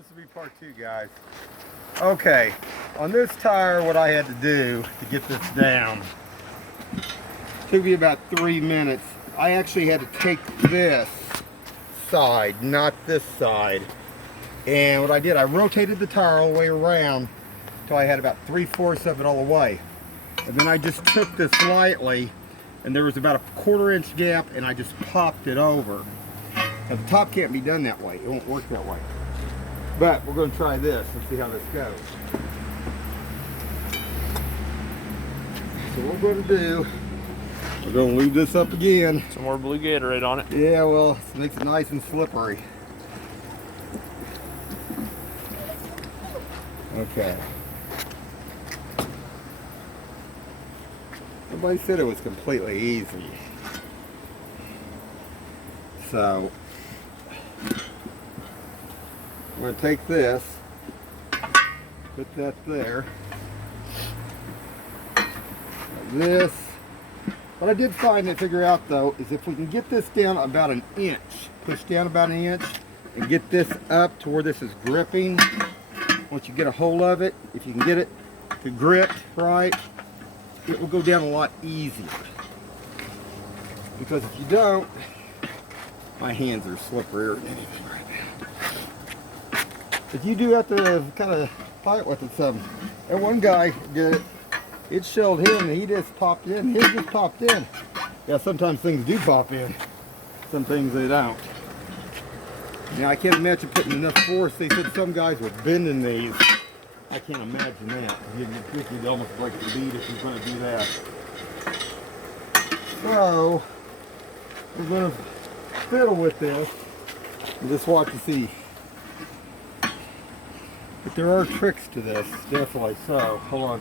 This will be part 2, guys. Okay, on this tire, what I had to do to get this down took me about 3 minutes. I actually had to take this side, not this side. And what I did, I rotated the tire all the way around until I had about 3/4 of it all the way. And then I just took this lightly, and there was about a 1/4 inch gap, and I just popped it over. Now, the top can't be done that way. It won't work that way. But we're going to try this and see how this goes. So what we're going to do, we're going to lube this up again. Some more blue Gatorade on it. Yeah, well, it makes it nice and slippery. Okay. Everybody said it was completely easy. So, I'm going to take this, put that there. Like this. What I did find and figure out though is if we can get this down about an inch, push down about an inch, and get this up to where this is gripping. Once you get a hold of it, if you can get it to grip right, it will go down a lot easier. Because if you don't, my hands are slipperier than anything right now. But you do have to kind of fight with it some. And one guy did it. It showed him and he just popped in. His just popped in. Yeah, sometimes things do pop in. Some things they don't. Now I can't imagine putting enough force. They said some guys were bending these. I can't imagine that. You'd almost break the bead if you're going to do that. So we're going to fiddle with this and just watch and see. But there are tricks to this, definitely. So hold on.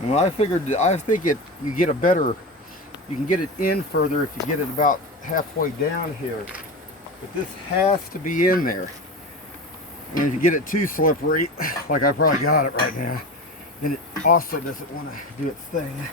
And I figured, I think you get a better, you can get it in further if you get it about halfway down here. But this has to be in there. And if you get it too slippery, like I probably got it right now, then it also doesn't want to do its thing.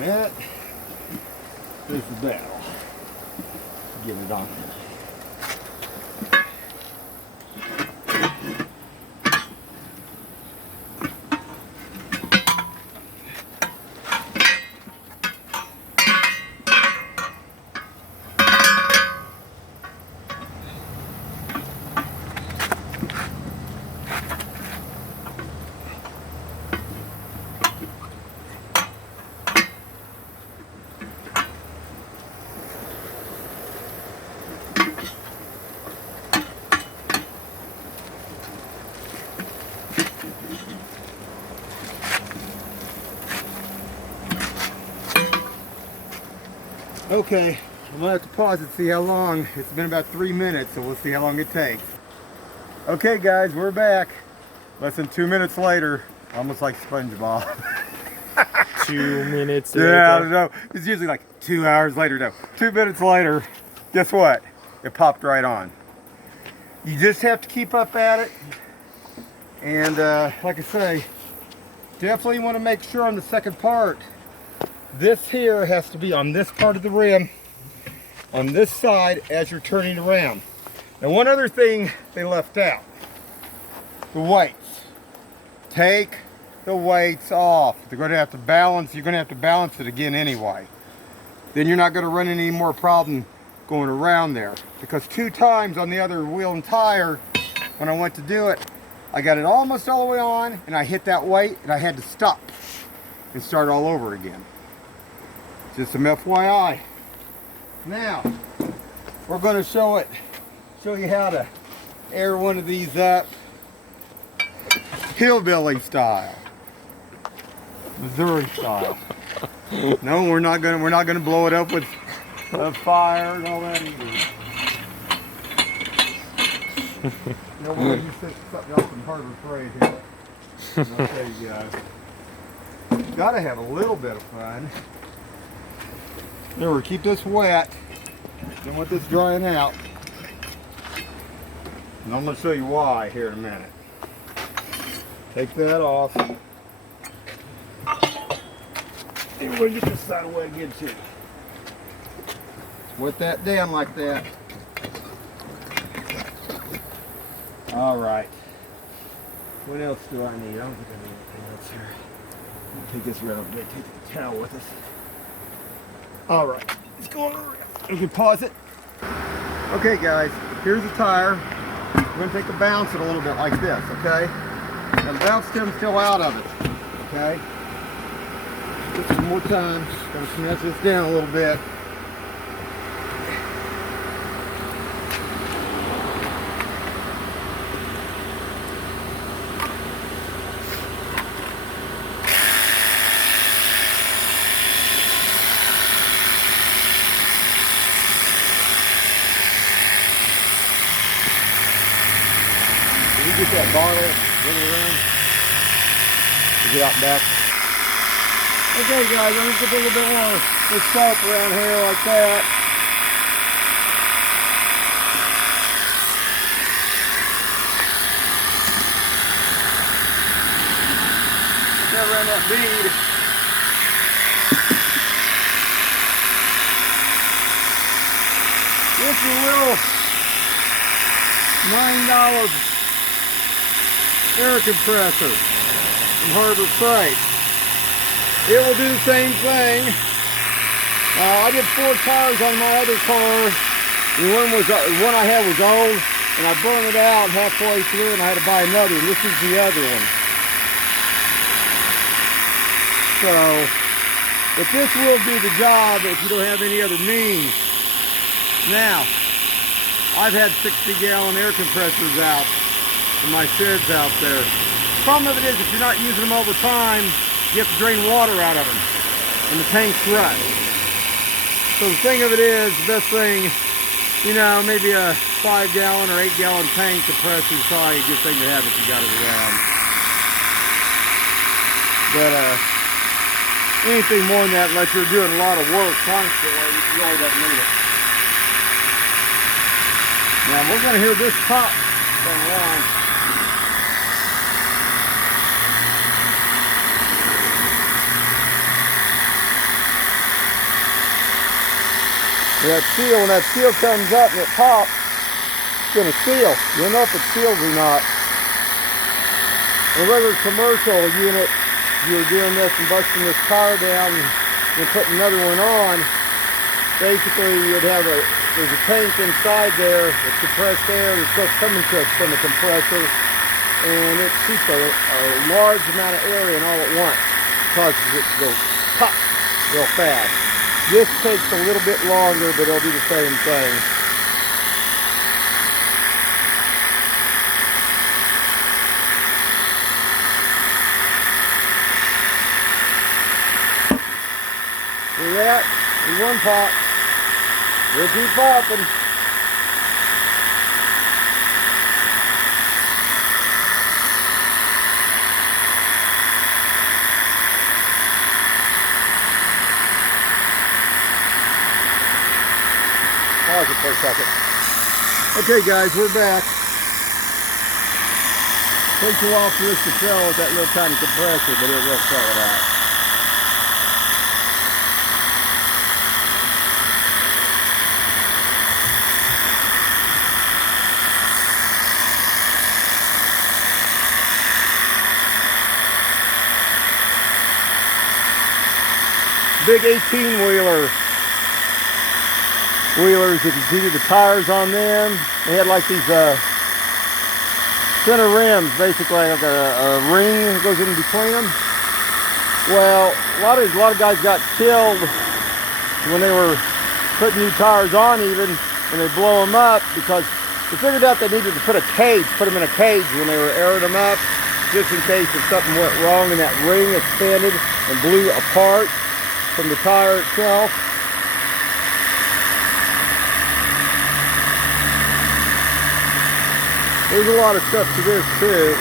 That is the battle. Get it on. Okay, I'm gonna have to pause and see how long. It's been about 3 minutes, so we'll see how long it takes. Okay guys, we're back. Less than 2 minutes later, almost like SpongeBob. 2 minutes later. Yeah, I don't know. It's usually like 2 hours later. No, 2 minutes later, guess what? It popped right on. You just have to keep up at it. And like I say, definitely want to make sure on the second part, this here has to be on this part of the rim, on this side as you're turning around. Now one other thing they left out, the whites. Take the weight's off. They're going to have to balance. You're going to have to balance it again anyway. Then you're not going to run into any more problem going around there. Because 2 times on the other wheel and tire, when I went to do it, I got it almost all the way on, and I hit that weight, and I had to stop and start all over again. Just some FYI. Now, we're going to show you how to air one of these up, hillbilly style, Missouri style. No, we're not gonna blow it up with fire and all that either. No, we're gonna use something else from Harbor Freight here. And I'll tell you guys, gotta have a little bit of fun. Remember, keep this wet. Don't want this drying out. And I'm going to show you why here in a minute. Take that off. And we'll get this side away again too. Wet that down like that. Alright. What else do I need? I don't think I need anything else here. Take this right over there. Take the towel with us. Alright. Let's go over. We can pause it. Okay guys, here's the tire. We're going to take a bounce it a little bit like this, okay? Now the bounce stem's still out of it, okay? Just one more time. Going to smash this down a little bit. Get that bottle, bring it around, get out back. Okay guys, I'm just gonna put a little bit more soap around here like that. Get that around that bead. This is a little $9 air compressor from Harbor Freight. It will do the same thing. I did 4 tires on my other car. The one I had was old, and I burned it out halfway through, and I had to buy another. And this is the other one. So, but this will do the job if you don't have any other means. Now, I've had 60-gallon air compressors out in my sheds out there. The problem of it is if you're not using them all the time, you have to drain water out of them and the tanks rust. So the thing of it is, the best thing, you know, maybe a 5-gallon or 8-gallon tank compressor is probably a good thing to have if you got it around. But anything more than that, unless you're doing a lot of work constantly, you really don't need it. Now we're going to hear this pop going along. When that seal comes up and it pops, it's going to seal. You'll know if it seals or not. In a regular commercial unit, you're doing this and busting this tire down and putting another one on. Basically, there's a tank inside there that's compressed air that's supposed to come from the compressor, and it keeps a large amount of air in all at once. Causes it to go pop real fast. This takes a little bit longer, but it'll do the same thing. See that? In one pop. We'll keep popping. Pause it for a second. Okay guys, we're back. Takes a while for this to fill with that little tiny compressor, but it will fill it out. big 18-wheelers. If you see the tires on them, they had like these center rims, basically like a ring that goes in between them. Well, a lot of guys got killed when they were putting new tires on, even when they blow them up, because they figured out they needed to put them in a cage when they were airing them up, just in case if something went wrong and that ring expanded and blew apart from the tire itself. There's a lot of stuff to this too.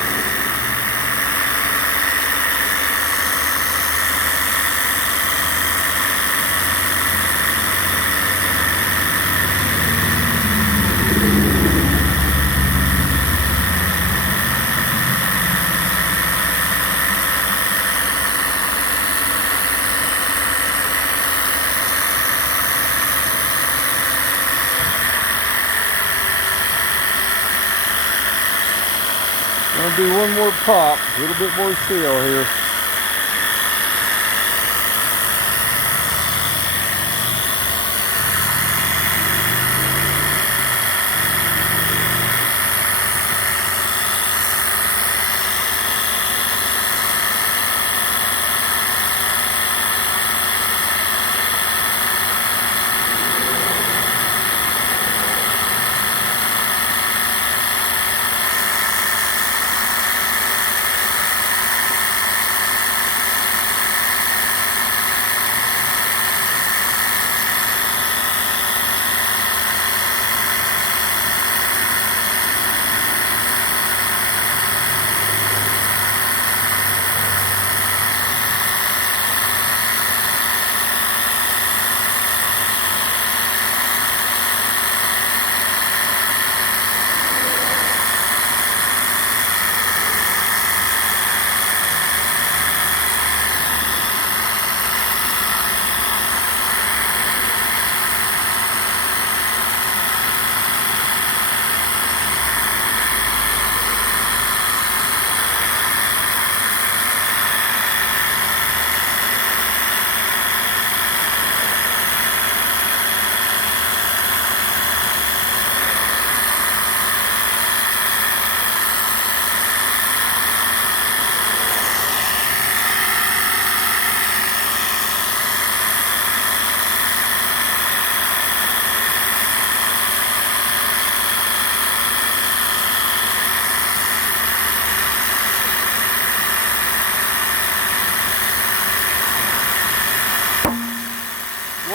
I'm gonna do one more pop, a little bit more seal here.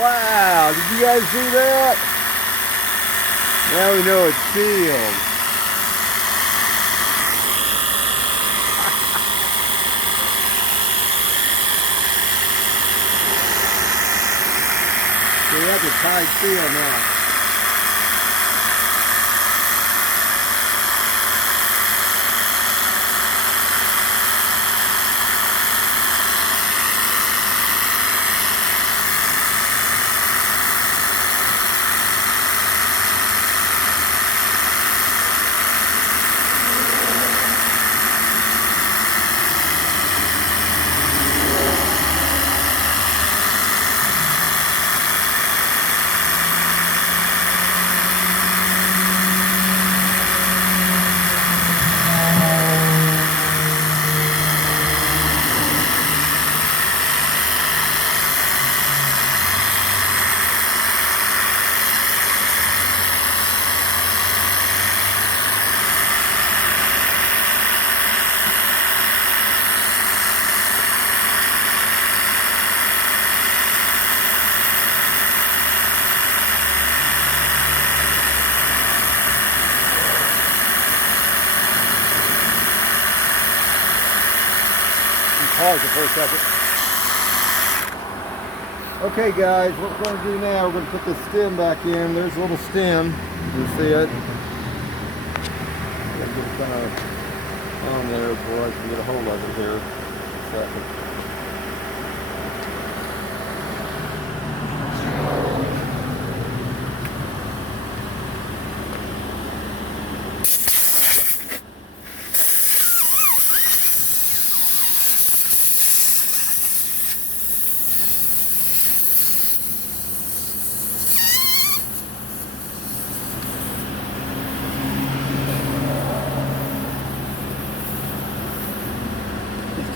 Wow, did you guys see that? Now we know it's sealed. So that's a tight seal now. Pause it for a second. Okay guys, what we're going to do now, we're going to put the stem back in. There's a little stem. You can see it. Get it kind of on there before I can get a hold of it here. Second.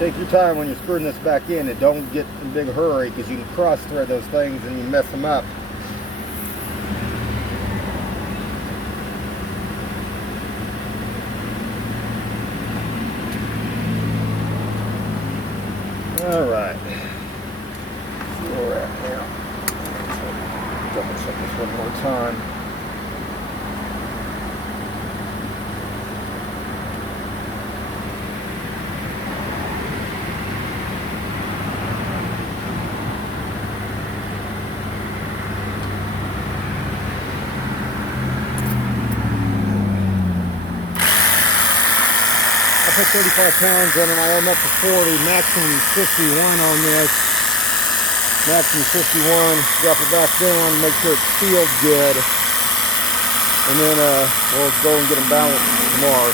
take your time when you're screwing this back in and don't get in a big hurry, because you can cross thread those things and you mess them up. All right. See where we're at now. Double check this one more time. I put 35 pounds in and I am up to 40, maximum 51 on this. Maximum 51, drop it back down, make sure it's sealed good. And then we'll go and get them balanced tomorrow.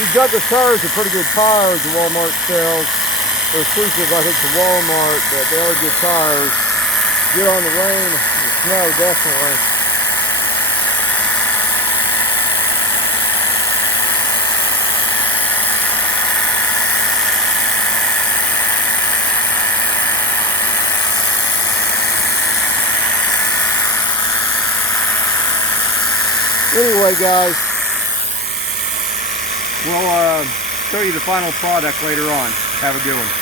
These Douglas tires are pretty good tires that Walmart sells. They're exclusive, I think, to Walmart, but they are good tires. Good on the rain and snow, definitely. Anyway, guys, we'll show you the final product later on. Have a good one.